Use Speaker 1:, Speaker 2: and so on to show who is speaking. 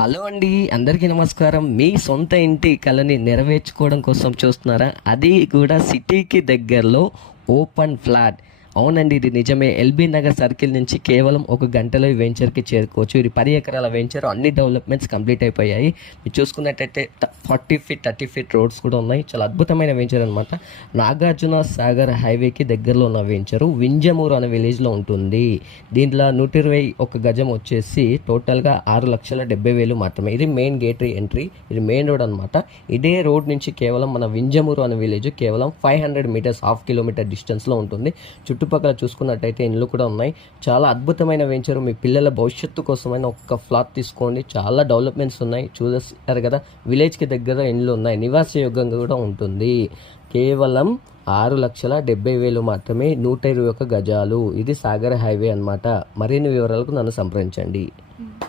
Speaker 1: Hello అండి అందరికీ నమస్కారం. మీ సొంత ఇంటి కళని నెరవేర్చుకోవడం కోసం చూస్తున్నారా? అది కూడా సిటీకి దగ్గరలో ఓపెన్ ఫ్లాట్. అవునండి ఇది నిజమే. ఎల్బీ నగర్ సర్కిల్ నుంచి కేవలం ఒక గంటలో ఈ వెంచర్కి చేరుకోవచ్చు. ఇది పది ఎకరాల వెంచర్. అన్ని డెవలప్మెంట్స్ కంప్లీట్ అయిపోయాయి. మీరు చూసుకున్నట్టయితే forty feet thirty feet roads కూడా ఉన్నాయి. చాలా అద్భుతమైన వెంచర్ అనమాట నాగార్జున సాగర్ హైవేకి దగ్గరలో ఉన్న వెంచరు వింజమూరు అనే విలేజ్లో ఉంటుంది. దీంట్లో నూట ఇరవై ఒక గజం వచ్చేసి టోటల్గా ఆరు లక్షల డెబ్బై వేలు మాత్రమే. ఇది మెయిన్ గేట్ ఎంట్రీ. ఇది మెయిన్ రోడ్ అనమాట ఇదే రోడ్ నుంచి కేవలం మన వింజమూరు అనే విలేజ్ కేవలం five hundred metres half kilometre డిస్టెన్స్లో ఉంటుంది. చుట్టూ చుట్టుపక్కల చూసుకున్నట్టయితే ఇండ్లు కూడా ఉన్నాయి. చాలా అద్భుతమైన వెంచర్ మీ పిల్లల భవిష్యత్తు కోసమైన ఒక్క ఫ్లాట్ తీసుకోండి. చాలా డెవలప్మెంట్స్ ఉన్నాయి. చూసారు కదా విలేజ్కి దగ్గర ఇండ్లు ఉన్నాయి. నివాసయోగ్యంగా కూడా ఉంటుంది. కేవలం ఆరు లక్షల డెబ్బై వేలు మాత్రమే నూట ఇరవై ఒక్క గజాలు. ఇది సాగర్ హైవే అన్నమాట. మరిన్ని వివరాలకు నన్ను సంప్రదించండి. Hmm.